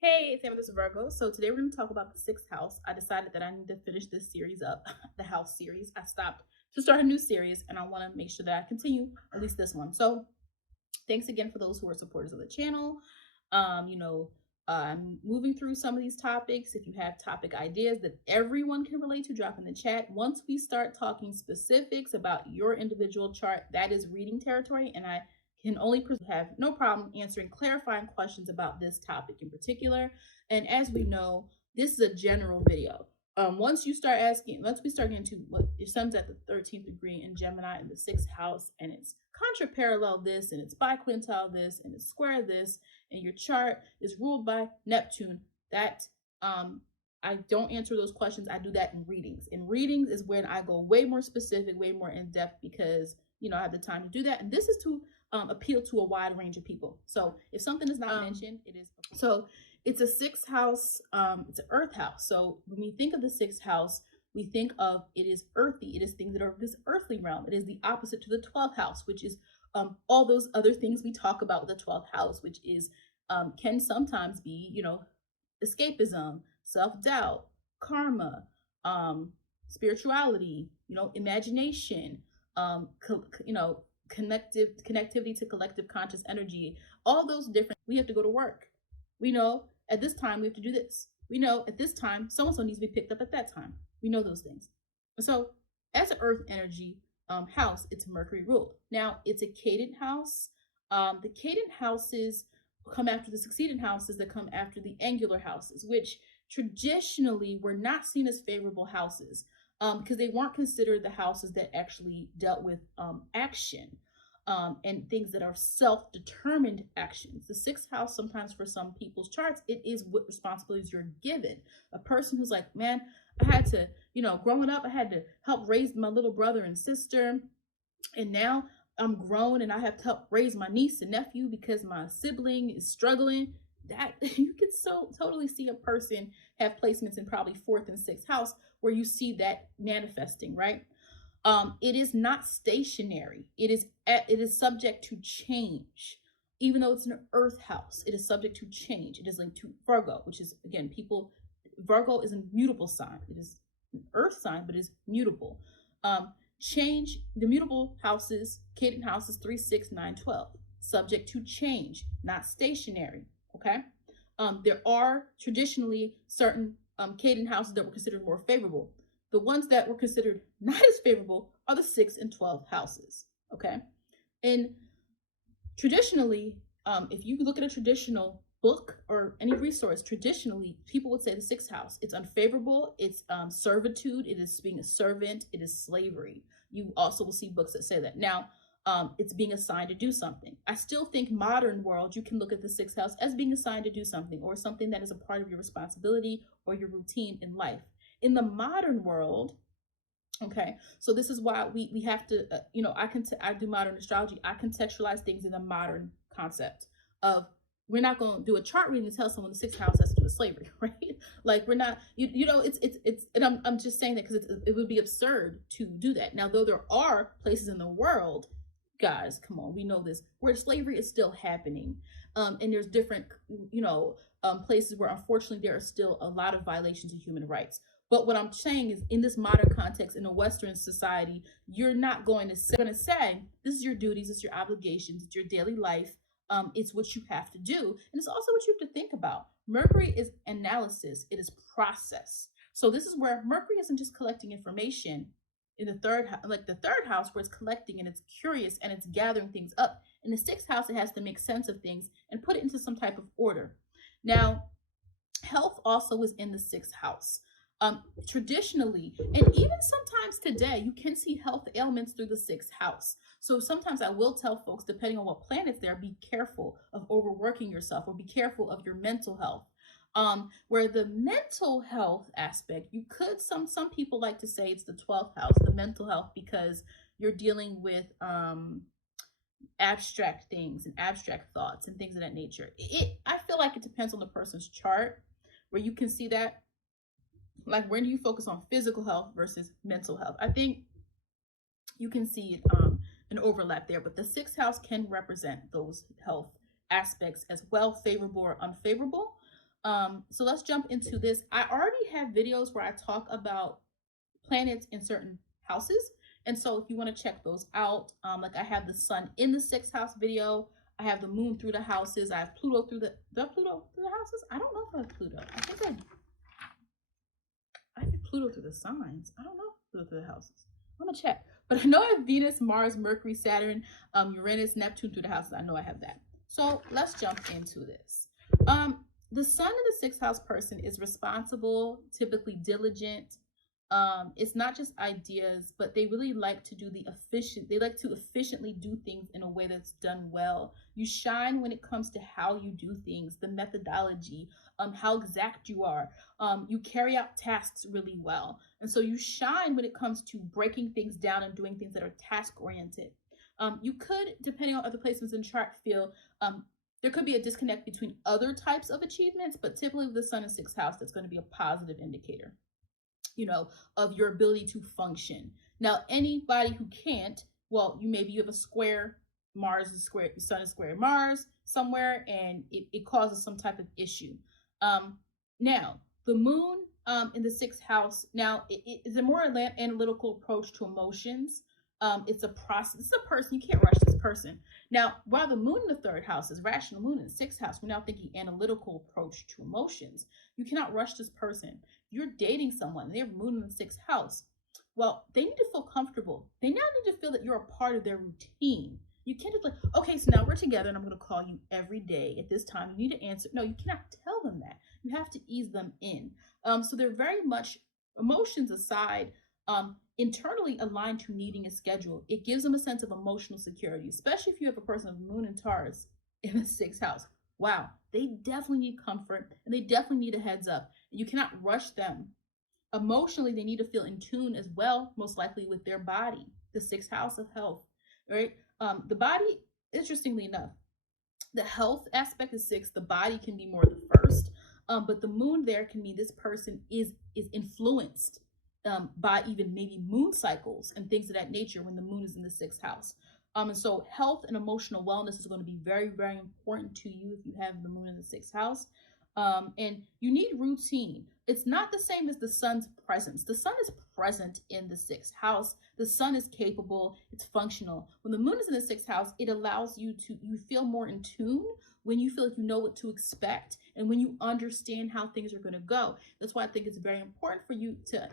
Hey, it's Amethyst Virgo. So today we're going to talk about the sixth house. I decided that I need to finish this series up, the house series. I stopped to start a new series, and I want to make sure that I continue at least this one. So thanks again for those who are supporters of the channel. I'm moving through some of these topics. If you have topic ideas that everyone can relate to, drop in the chat. Once we start talking specifics about your individual chart, that is reading territory, and I can only have no problem answering clarifying questions about this topic in particular. And as we know, this is a general video. Once we start getting to what your sun's at the 13th degree in Gemini in the sixth house, and it's contra-parallel this, and it's biquintile this, and it's square this, and your chart is ruled by Neptune, that I don't answer those questions. I do that in readings. In readings is when I go way more specific, way more in depth, because I have the time to do that. And this is to appeal to a wide range of people. So if something is not mentioned, it is. So it's a sixth house. It's an earth house. So when we think of the sixth house, we think of it is earthy. It is things that are this earthly realm. It is the opposite to the 12th house, which is all those other things we talk about with the 12th house, which is can sometimes be, escapism, self-doubt, karma, spirituality, imagination, connectivity to collective conscious energy. All those different. We have to go to work. We know at this time we have to do this. We know at this time so and so needs to be picked up at that time. We know those things. So as an earth energy house, it's Mercury ruled. Now it's a cadent house. The cadent houses come after the succeeding houses that come after the angular houses, which traditionally were not seen as favorable houses because they weren't considered the houses that actually dealt with action and things that are self-determined actions. The sixth house, sometimes for some people's charts, it is what responsibilities you're given. A person who's like, man, I had to, growing up, I had to help raise my little brother and sister, and now I'm grown and I have to help raise my niece and nephew because my sibling is struggling. That you could so totally see a person have placements in probably fourth and sixth house where you see that manifesting, right? It is not stationary. It is subject to change. Even though it's an earth house, it is subject to change. It is linked to Virgo, which is, again, Virgo is a mutable sign. It is an earth sign, but is mutable. Change, the mutable houses, cadent houses 3, 6, 9, 12, subject to change, not stationary. Okay. There are traditionally certain cadent houses that were considered more favorable. The ones that were considered not as favorable are the 6 and 12 houses. Okay. And traditionally, if you look at a traditional book or any resource, traditionally people would say the sixth house, it's unfavorable, it's servitude, it is being a servant, it is slavery. You also will see books that say that. Now, it's being assigned to do something. I still think modern world, you can look at the sixth house as being assigned to do something or something that is a part of your responsibility or your routine in life. In the modern world, okay, so this is why we have to, I do modern astrology. I contextualize things in the modern concept of, we're not going to do a chart reading and tell someone the sixth house has to do with slavery, right? Like we're not, it's, and I'm just saying that because it would be absurd to do that. Now, though there are places in the world, guys, come on, we know this, where slavery is still happening. And there's different, places where unfortunately there are still a lot of violations of human rights. But what I'm saying is, in this modern context, in a Western society, you're not going to say, this is your duties, it's your obligations, it's your daily life. It's what you have to do. And it's also what you have to think about. Mercury is analysis. It is process. So this is where Mercury isn't just collecting information in the third house, where it's collecting and it's curious and it's gathering things up. In the sixth house, it has to make sense of things and put it into some type of order. Now, health also is in the sixth house. Traditionally, and even sometimes today, you can see health ailments through the sixth house. So sometimes I will tell folks, depending on what planets there, be careful of overworking yourself, or be careful of your mental health. Where the mental health aspect, you could, some people like to say it's the 12th house, the mental health, because you're dealing with abstract things and abstract thoughts and things of that nature. I feel like it depends on the person's chart, where you can see that. Like, where do you focus on physical health versus mental health? I think you can see an overlap there, but the sixth house can represent those health aspects as well, favorable or unfavorable. So let's jump into this. I already have videos where I talk about planets in certain houses. And so if you want to check those out, like I have the sun in the sixth house video. I have the moon through the houses. I have Pluto through the Pluto through the houses. I don't know if I have Pluto. I think I have Pluto through the signs. I don't know if Pluto through the houses. I'm gonna check. But I know I have Venus, Mars, Mercury, Saturn, Uranus, Neptune through the houses. I know I have that. So let's jump into this. The sun in the sixth house person is responsible, typically diligent. It's not just ideas, but they really like to do they like to efficiently do things in a way that's done well. You shine when it comes to how you do things, the methodology, how exact you are. You carry out tasks really well. And so you shine when it comes to breaking things down and doing things that are task oriented. You could, depending on other placements in chart, feel there could be a disconnect between other types of achievements, but typically with the sun in sixth house, that's going to be a positive indicator, of your ability to function. Now, anybody who can't, well, maybe you have a square, Mars is square, the sun is square Mars somewhere, and it causes some type of issue. Now, the moon in the sixth house, now it is a more analytical approach to emotions. It's a process. It's a person. You can't rush this person. Now, while the moon in the third house is rational moon in the sixth house, we're now thinking analytical approach to emotions. You cannot rush this person. If you're dating someone and they have moon in the sixth house, well, they need to feel comfortable. They now need to feel that you're a part of their routine. You can't just okay, so now we're together and I'm going to call you every day at this time. You need to answer. No, you cannot tell them that. You have to ease them in. So they're very much, emotions aside, internally aligned to needing a schedule. It gives them a sense of emotional security, especially if you have a person of moon and Taurus in the sixth house. Wow, they definitely need comfort and they definitely need a heads up. You cannot rush them. Emotionally, they need to feel in tune as well, most likely with their body, the sixth house of health, right? The body, interestingly enough, the health aspect is sixth, the body can be more the first, but the moon there can mean this person is influenced by even maybe moon cycles and things of that nature when the moon is in the sixth house. And so health and emotional wellness is going to be very, very important to you if you have the moon in the sixth house. And you need routine. It's not the same as the sun's presence. The sun is present in the sixth house. The sun is capable. It's functional. When the moon is in the sixth house, it allows you feel more in tune when you feel like you know what to expect and when you understand how things are going to go. That's why I think it's very important for you to,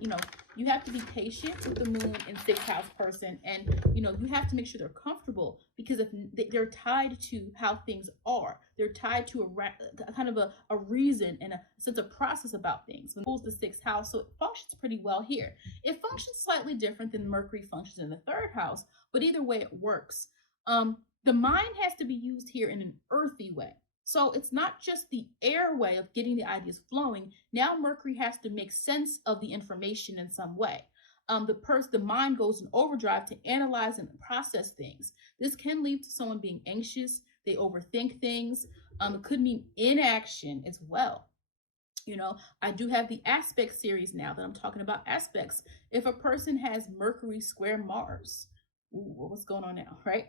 you have to be patient with the moon and sixth house person. And, you have to make sure they're comfortable, because if they're tied to how things are, they're tied to a kind of a reason and a sense of process about things. When it's the sixth house, so it functions pretty well here. It functions slightly different than Mercury functions in the third house, but either way it works. The mind has to be used here in an earthy way. So it's not just the air way of getting the ideas flowing. Now Mercury has to make sense of the information in some way. The mind goes in overdrive to analyze and process things. This can lead to someone being anxious. They overthink things. It could mean inaction as well. I do have the aspect series now that I'm talking about aspects. If a person has Mercury square Mars, what's going on now, right?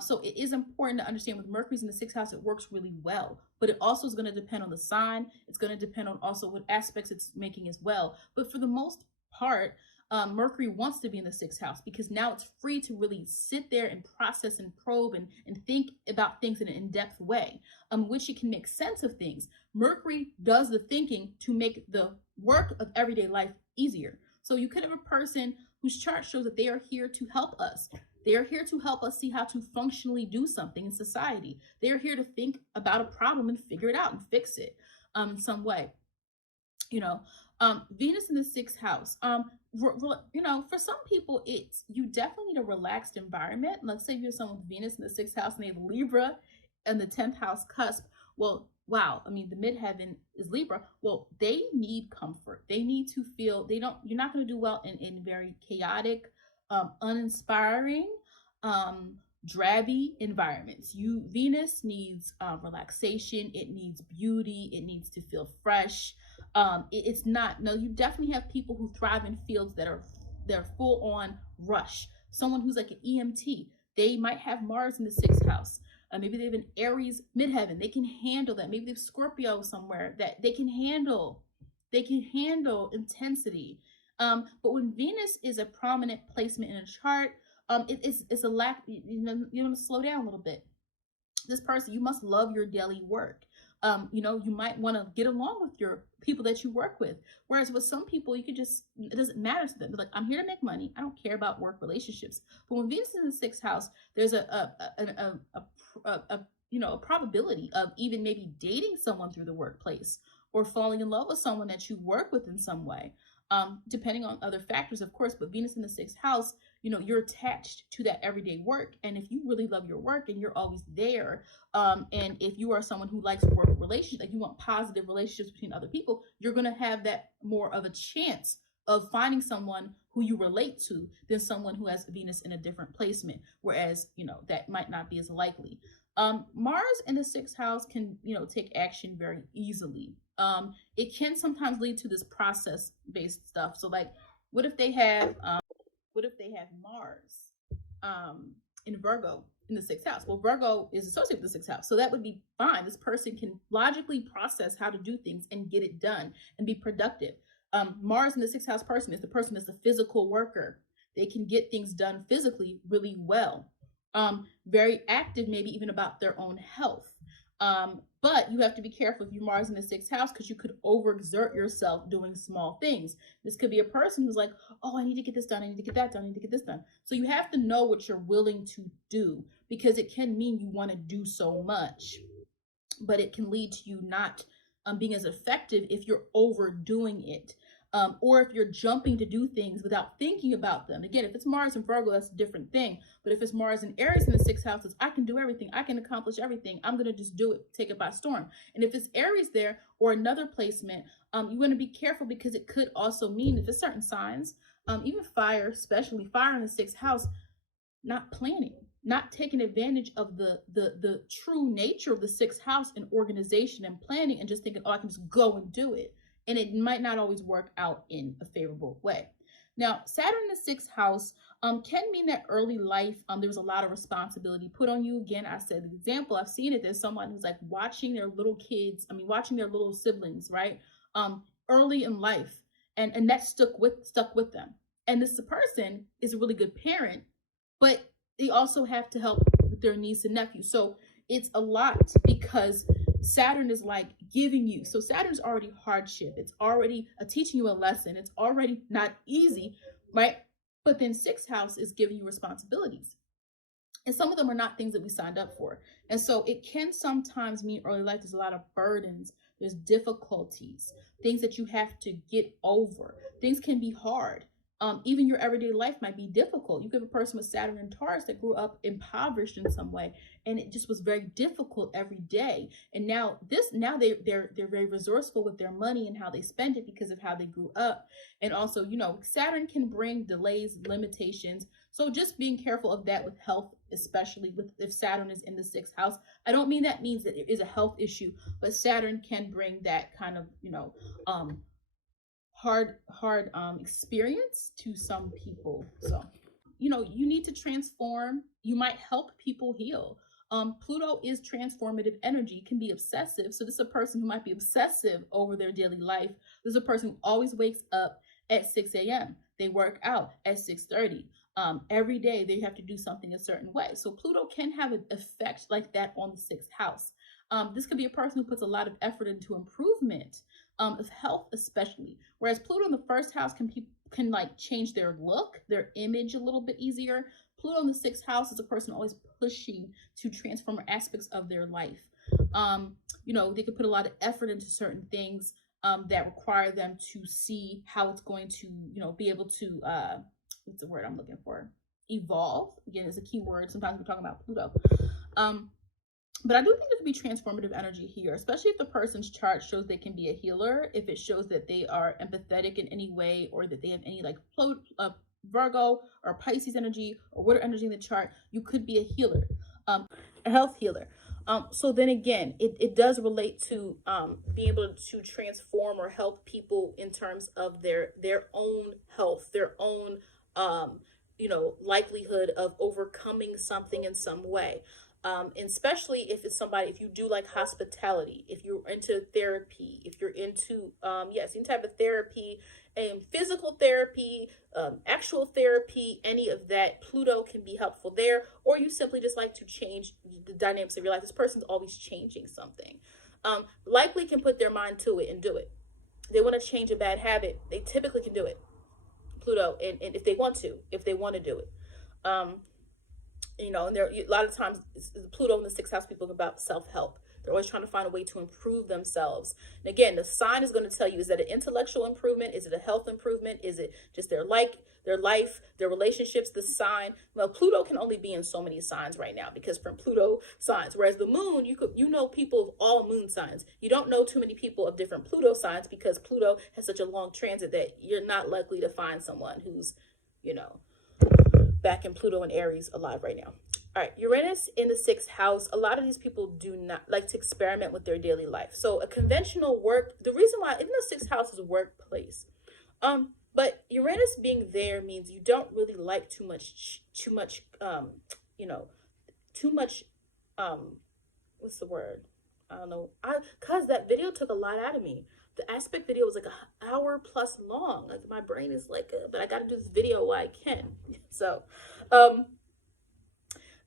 So it is important to understand with Mercury's in the sixth house, it works really well, but it also is going to depend on the sign. It's going to depend on also what aspects it's making as well. But for the most part, Mercury wants to be in the sixth house because now it's free to really sit there and process and probe and think about things in an in-depth way, which it can make sense of things. Mercury does the thinking to make the work of everyday life easier. So you could have a person whose chart shows that they are here to help us. They are here to help us see how to functionally do something in society. They are here to think about a problem and figure it out and fix it in some way. Venus in the sixth house. For some people, you definitely need a relaxed environment. Let's say you're someone with Venus in the sixth house and they have Libra and the 10th house cusp. Well, wow, the midheaven is Libra. Well, they need comfort. They need to feel, you're not going to do well in very chaotic, uninspiring, drabby environments. Venus needs relaxation. It needs beauty. It needs to feel fresh. You definitely have people who thrive in fields they're full on rush. Someone who's like an EMT, they might have Mars in the sixth house. Maybe they have an Aries midheaven. They can handle that. Maybe they have Scorpio somewhere that they can handle. They can handle intensity. But when Venus is a prominent placement in a chart, it's a lack. You want to slow down a little bit. This person, you must love your daily work. You might want to get along with your people that you work with. Whereas with some people, you could just, it doesn't matter to them. They're like, I'm here to make money. I don't care about work relationships. But when Venus is in the sixth house, there's a probability of even maybe dating someone through the workplace or falling in love with someone that you work with in some way. Depending on other factors, of course, but Venus in the sixth house, you're attached to that everyday work. And if you really love your work and you're always there, and if you are someone who likes work relationships, like you want positive relationships between other people, you're going to have that more of a chance of finding someone who you relate to than someone who has Venus in a different placement, whereas, that might not be as likely. Mars in the sixth house can, take action very easily. It can sometimes lead to this process-based stuff. So like, what if they have Mars in Virgo in the sixth house? Well, Virgo is associated with the sixth house, so that would be fine. This person can logically process how to do things and get it done and be productive. Mars in the sixth house person is the person that's a physical worker. They can get things done physically really well. Very active, maybe even about their own health. But you have to be careful if you Mars in the sixth house, because you could overexert yourself doing small things. This could be a person who's like, oh, I need to get this done. I need to get that done. I need to get this done. So you have to know what you're willing to do, because it can mean you want to do so much, but it can lead to you not being as effective if you're overdoing it. Or if you're jumping to do things without thinking about them. Again, if it's Mars and Virgo, that's a different thing. But if it's Mars and Aries in the sixth house, it's I can do everything. I can accomplish everything. I'm going to just do it, take it by storm. And if it's Aries there or another placement, you want to be careful, because it could also mean, if it's certain signs, even fire, especially fire in the sixth house, not planning, not taking advantage of the true nature of the sixth house and organization and planning, and just thinking, oh, I can just go and do it. And it might not always work out in a favorable way. Now, Saturn in the sixth house can mean that early life, there was a lot of responsibility put on you. Again, I said the example, I've seen it. There's someone who's like watching their little kids, watching their little siblings, right? Early in life. And that stuck with them. And this person is a really good parent, but they also have to help with their niece and nephew. So it's a lot, because Saturn is like giving you. So Saturn's already hardship. It's already teaching you a lesson. It's already not easy, right? But then sixth house is giving you responsibilities. And some of them are not things that we signed up for. And so it can sometimes mean early life, there's a lot of burdens. There's difficulties, things that you have to get over. Things can be hard. Even your everyday life might be difficult. You could have a person with Saturn and Taurus that grew up impoverished in some way, and it just was very difficult every day. And now they're very resourceful with their money and how they spend it because of how they grew up. And also, Saturn can bring delays, limitations. So just being careful of that with health, especially if Saturn is in the sixth house. I don't mean that means that it is a health issue, but Saturn can bring that kind of, hard experience to some people. So, you need to transform. You might help people heal. Pluto is transformative energy. It can be obsessive. So this is a person who might be obsessive over their daily life. This is a person who always wakes up at 6 a.m. They work out at 6:30. Every day they have to do something a certain way. So Pluto can have an effect like that on the sixth house. This could be a person who puts a lot of effort into improvement of health, especially. Whereas Pluto in the first house can like change their look, their image a little bit easier. Pluto in the sixth house is a person always pushing to transform aspects of their life. They could put a lot of effort into certain things that require them to see how it's going to, be able to, what's the word I'm looking for? Evolve. Again, is a key word. Sometimes we're talking about Pluto. But I do think there could be transformative energy here, especially if the person's chart shows they can be a healer, if it shows that they are empathetic in any way, or that they have any like Virgo or Pisces energy or water energy in the chart. You could be a healer, a health healer. So then again, it does relate to being able to transform or help people in terms of their own health, their own likelihood of overcoming something in some way. And especially if it's somebody, if you do like hospitality, if you're into therapy, if you're into, yes, any type of therapy, and physical therapy, actual therapy, any of that, Pluto can be helpful there. Or you simply just like to change the dynamics of your life. This person's always changing something. Likely can put their mind to it and do it. They want to change a bad habit, they typically can do it, Pluto, and if they want to do it. And there a lot of times Pluto in the sixth house, people about self-help. They're always trying to find a way to improve themselves. And again, the sign is going to tell you, is that an intellectual improvement? Is it a health improvement? Is it just their life, their relationships? The sign. Well, Pluto can only be in so many signs right now because from Pluto signs. Whereas the moon, you know people of all moon signs. You don't know too many people of different Pluto signs because Pluto has such a long transit that you're not likely to find someone who's, back in Pluto and Aries alive right now. All right, Uranus in the sixth house. A lot of these people do not like to experiment with their daily life. So a conventional work, the reason why, even the sixth house is a workplace. But Uranus being there means you don't really like too much, what's the word? I don't know. Cause that video took a lot out of me. The aspect video was like an hour plus long. Like my brain is like, but I got to do this video while I can. So,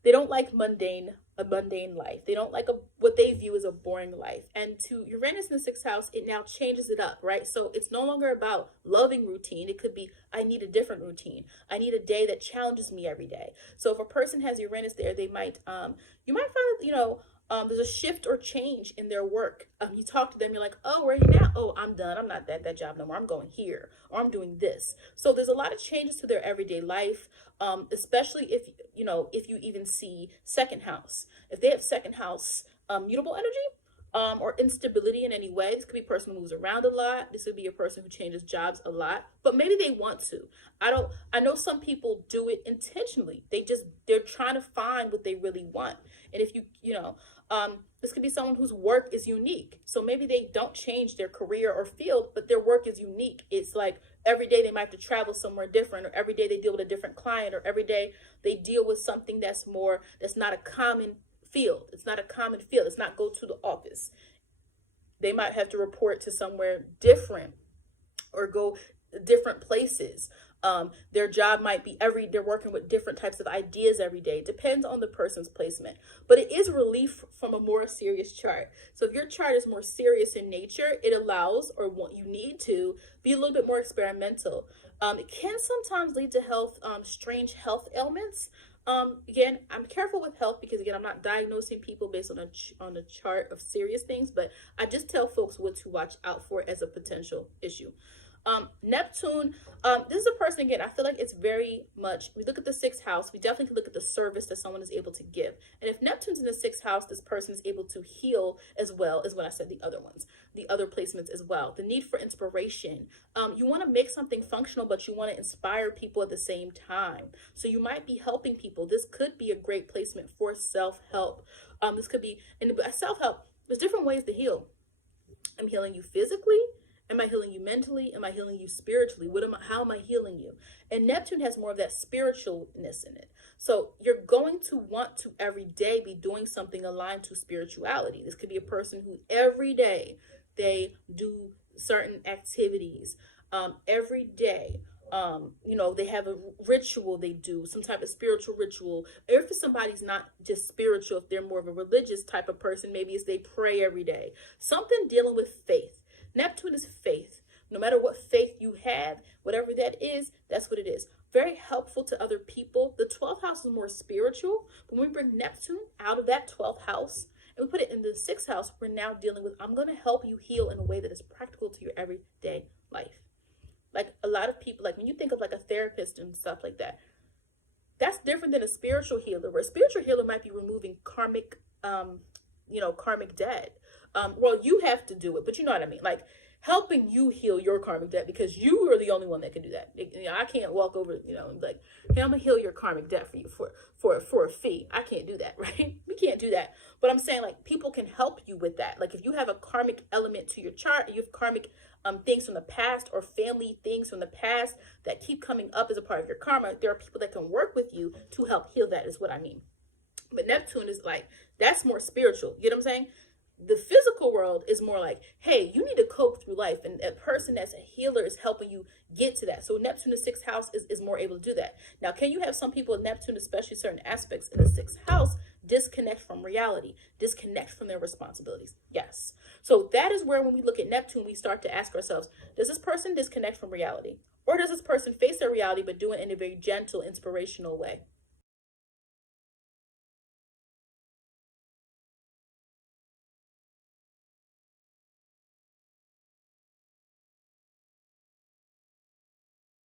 they don't like a mundane life. They don't like what they view as a boring life. And to Uranus in the sixth house, it now changes it up, right? So it's no longer about loving routine. It could be, I need a different routine. I need a day that challenges me every day. So if a person has Uranus there, they might, you might find, there's a shift or change in their work. You talk to them, you're like, oh, where are you now? Oh, I'm done. I'm not that job no more. I'm going here, or I'm doing this. So there's a lot of changes to their everyday life, especially if you even see second house. If they have second house mutable energy, or instability in any way. This could be a person who moves around a lot. This could be a person who changes jobs a lot, but maybe they want to. I know some people do it intentionally. They're trying to find what they really want. And if this could be someone whose work is unique. So maybe they don't change their career or field, but their work is unique. It's like every day they might have to travel somewhere different, or every day they deal with a different client, or every day they deal with something that's not a common field. It's not a common field. It's not go to the office. They might have to report to somewhere different or go different places. Their job might be they're working with different types of ideas every day. It depends on the person's placement, but it is relief from a more serious chart. So if your chart is more serious in nature, it allows, or what you need to be a little bit more experimental. It can sometimes lead to strange health ailments. Again, I'm careful with health because again, I'm not diagnosing people based on a chart of serious things, but I just tell folks what to watch out for as a potential issue. Neptune, this is a person, again, I feel like it's very much, we look at the sixth house, we definitely can look at the service that someone is able to give. And if Neptune's in the sixth house, this person is able to heal as well as when I said the other ones, the other placements as well. The need for inspiration. You want to make something functional, but you want to inspire people at the same time. So you might be helping people. This could be a great placement for self-help. This could be, and self-help, there's different ways to heal. I'm healing you physically. Am I healing you mentally? Am I healing you spiritually? How am I healing you? And Neptune has more of that spiritualness in it. So you're going to want to every day be doing something aligned to spirituality. This could be a person who every day they do certain activities. Every day, they have a ritual they do, some type of spiritual ritual. If somebody's not just spiritual, if they're more of a religious type of person, maybe it's they pray every day. Something dealing with faith. Neptune is faith. No matter what faith you have, whatever that is, that's what it is. Very helpful to other people. The 12th house is more spiritual. But when we bring Neptune out of that 12th house and we put it in the 6th house, we're now dealing with, I'm going to help you heal in a way that is practical to your everyday life. Like a lot of people, like when you think of like a therapist and stuff like that, that's different than a spiritual healer. Where a spiritual healer might be removing karmic debt. Well, you have to do it, but you know what I mean? Like helping you heal your karmic debt because you are the only one that can do that. I can't walk over, and be like, hey, I'm gonna heal your karmic debt for you for a fee. I can't do that, right? We can't do that. But I'm saying like people can help you with that. Like if you have a karmic element to your chart, you have karmic things from the past or family things from the past that keep coming up as a part of your karma, there are people that can work with you to help heal that is what I mean. But Neptune is like, that's more spiritual. You know what I'm saying? The physical world is more like, hey, you need to cope through life. And a person that's a healer is helping you get to that. So Neptune, the sixth house, is more able to do that. Now, can you have some people in Neptune, especially certain aspects in the sixth house, disconnect from reality, disconnect from their responsibilities? Yes. So that is where, when we look at Neptune, we start to ask ourselves, does this person disconnect from reality? Or does this person face their reality, but do it in a very gentle, inspirational way?